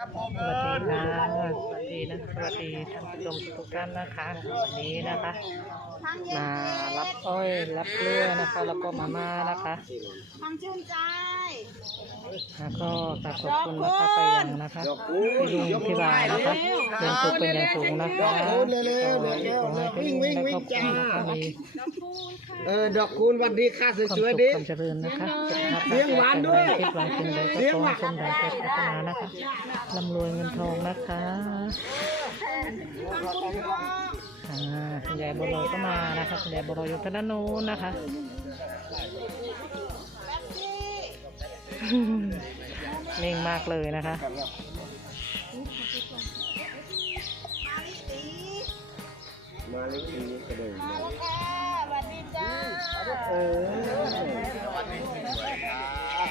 สวัสดีค่ะสวัสดีนะสวัสดีท่านผู้ชมทุกท่านนะคะวันนี้นะคะ มารับอ้อยรับกลือนะคะ แล้วก็มาม่านะคะ ทำชื่นใจ แล้วก็กราบขอบคุณนะคะไปยังนะคะพี่ลุงพี่บานะคะยังสุขเป็นอย่างสูงนะคะขอให้พี่ลุงและครอบครัวนะคะมีเออดอกคูณวันดีค่ะความสสุวยขๆดิความเจริญนะคะสุขภาพเลี้ยงหวานด้วยคิดหวังสิ่งใดก็ขอให้สมดังใจปรารถนานะคะร่ำรวยเงินทองนะคะอ่าคุณยายบัวลอยก็มานะคะคุณยายบัวลอยอยู่ทางด้านโน้นนะคะ นิ่งมากเลยนะคะมาเล็กนี้ก็เดินมาแล้วค่ะสวัสดีจ้าเออ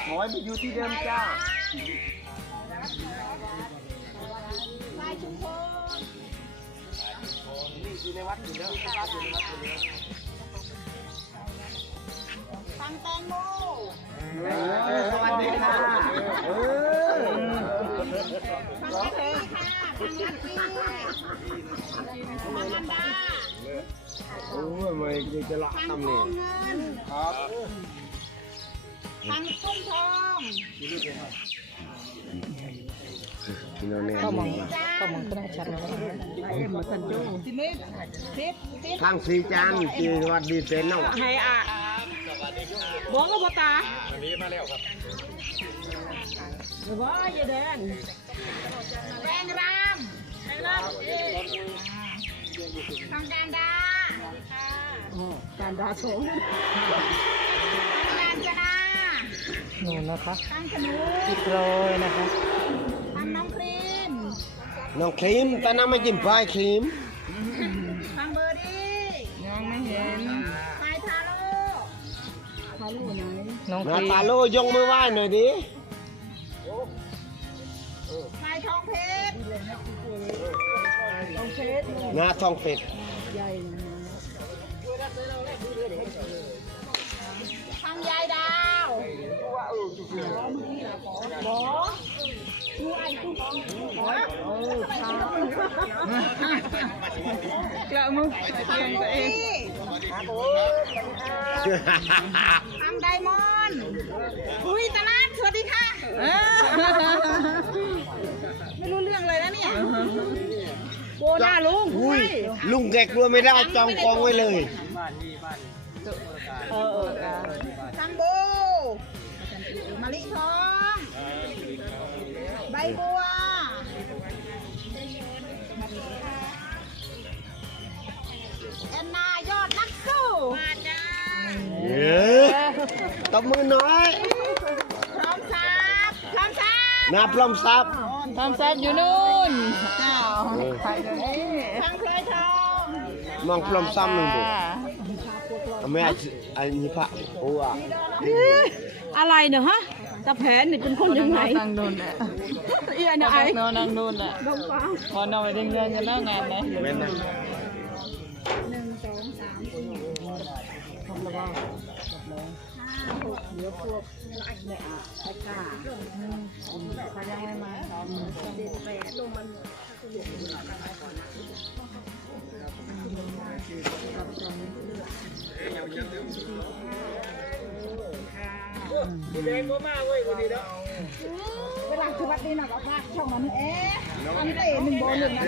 ขอให้ไปอยู่ที่เดิมจ้าลายชุมพลทำแตงโมสวัสดีค่ะเออทำลักกี้ค่ะทำลักกี้ทำลันดาโอ้ยไม่จะละทำทำทนี่องเงินครับทำตุ้มทองเข้ามองเข้ามองก็ได้ชัดนะว่าสิบสิบสิบทางสีจันทร์จีวัดดีเป็นเนาะให้อะ บอกกับพ่อตาว่าอย่าเดินแรงรามแรงรามทำการดาการดาสงการจนานู่นนะคะทำขนุอีกโรยนะคะทำน้องครีม น้องครีมตอนนั้นไม่จิ้มพายครีม นน้องคนารีตาโลยกมือไหว้หน่อยดิไฟทองเพชรทองเพชรหน้าทองเป็ดทำยายดาวหมอดูไอ้ตุ๊กหมอเกล่ามึงเตียงตัวเองทำได มอนด์อุ้ยตลาดสวัสดีค่ะ ไม่รู้เรื่องเลยนะเนี่ยโบหน้าลุงอุ้ยลุงแกกลัวไม่ได้จองกองไว้เลยทังโบมะลิทอง ใบบัว บมือหน่อยพร้อมซับพร้อมซับหน้าพร้อมซับทำแซ่บอยู่นู่นทางเคยทองน้องพร้อมซ้ำหนึ่งบุไม่อาจอันนี้พระโอ้อะอะไรเนอะฮะตาแผนนี่เป็นคนยังไงนั่งนู่นแหละเอียนะไอ้นอนนั่งนู่นแหละดงฟ้าพอนอนไปดึงเงินกันแล้วงานไหนแม่ ดี๋ยวพวกแม่อาไอ้กาผมก็ได้มาสองเจ็ดแปดลงมันคุณเองก็มาเว้ยคนนี้แล้ะเวลาคือวัดนี้นะก็พากช่องมันเอ๊ะอันเตะหนึ่งโบนหนึ่งนะ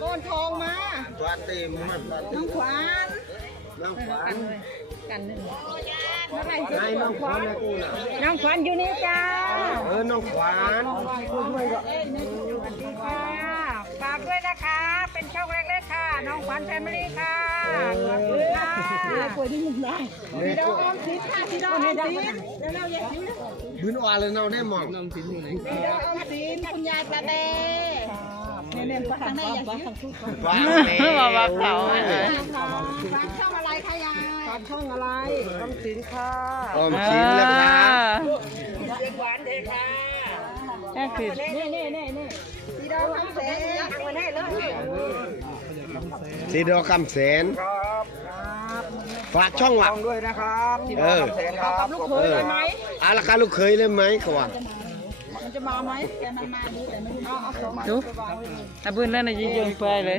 โบนทองมาวัดเตะมันน้องขวานน้องขวานกันหนึ่ง นายน้องขวัญนะกูน่ะน้องขวานอยู่นี่จ้าเออน้องขวัญค่ะฝากด้วยนะคะ เป็นช่องเล็กๆค่ะ น้องขวัญแฟมิลี่ค่ะขอบคุณค่ะป่วยที่มุมได้พี่ดอกออมสินค่ะพี่ดอกออมสินเดี๋ยวเราอย่าทิ้งบืนว่าเลยน้องได้หมองพี่ดอกออมสินคุณยายประเดเนี่ยเนี่ยทางไหนอย่าทิ้งว้าวมาว่าเขาฝากช่องอะไร คะยายฝากช่องอะไรออมสินแล้วครับแค่คือนี่นี่นี่นี่พี่ดอกออมสินทำมาได้เลยสีดอกคำแสนฝากช่องว่ะด้วยนะครับเออกับลูกเขยเลยไหมอาราคาลูกเคยเลยไหมเขาว่าจจะมาไหมแกมันมาดูแต่ไม่รู้เอาเอาสองดูอาบุญแล้วนะยิ่งยงไปเลย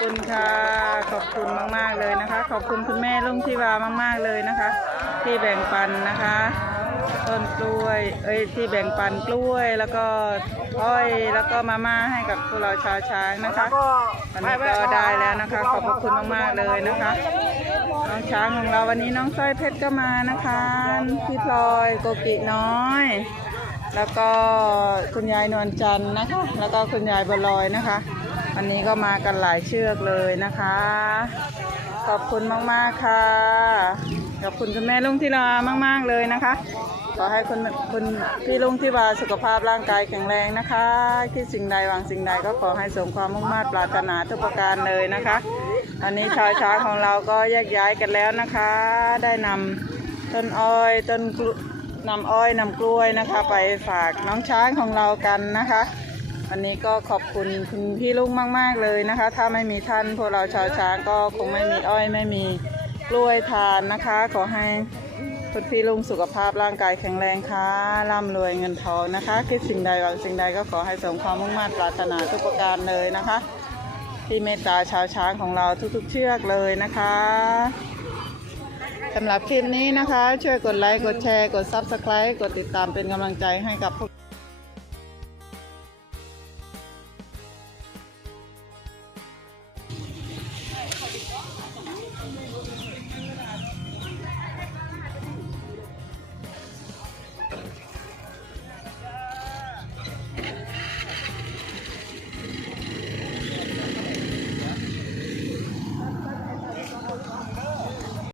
คุณคะขอบคุณมาก ๆ เลยนะคะ ขอบคุณคุณแม่ลุงทิวามาก ๆ เลยนะคะ ที่แบ่งปันนะคะ ต้นกล้วย เอ้ย ที่แบ่งปันกล้วย แล้วก็อ้อย แล้วก็มาม่าให้กับพวกเราชาวช้างนะคะวันนี้ก็ได้แล้วนะคะ ขอบพระคุณมาก ๆ เลยนะคะ น้องช้างของเราวันนี้น้องสร้อยเพชรก็มานะคะ พี่พลอยโกกิน้อยแล้วก็คุณยายนวลจันทร์นะคะ แล้วก็คุณยายบัวลอยนะคะ วันนี้ก็มากันหลายเชือกเลยนะคะ ขอบคุณมากๆค่ะ ขอบคุณคุณแม่ลุงที่รามาก ๆเลยนะคะ ขอให้คุณคุณพี่ลุงที่วาสุขภาพร่างกายแข็งแรงนะคะคิดสิ่งใดหวังสิ่งใดก็ขอให้สมความมุ่งมั่นปรารถนาทุกประการเลยนะคะอันนี้ชาวช้างของเราก็แยกย้ายกันแล้วนะคะ ได้นำต้นอ้อยต้นกล้วยนำอ้อยนำกล้วยนะคะ ไปฝากน้องช้างของเรากันนะคะ วันนี้ก็ขอบคุณคุณพี่ลุงมาก ๆ เลยนะคะ ถ้าไม่มีท่านพวกเราชาวช้างก็คงไม่มีอ้อยไม่มีกล้วยทานนะคะ ขอให้คุณพี่ลุงสุขภาพร่างกายแข็งแรงค่ะร่ำรวยเงินทองนะคะ คิดสิ่งใดหวังสิ่งใดก็ขอให้สมความมุ่งมั่นปรารถนาทุกประการเลยนะคะที่เมตตาชาวช้างของเราทุกๆเชือกเลยนะคะสำหรับคลิปนี้นะคะ ช่วยกดไลค์ กดแชร์ กด Subscribe กดติดตามเป็นกำลังใจให้กับพวก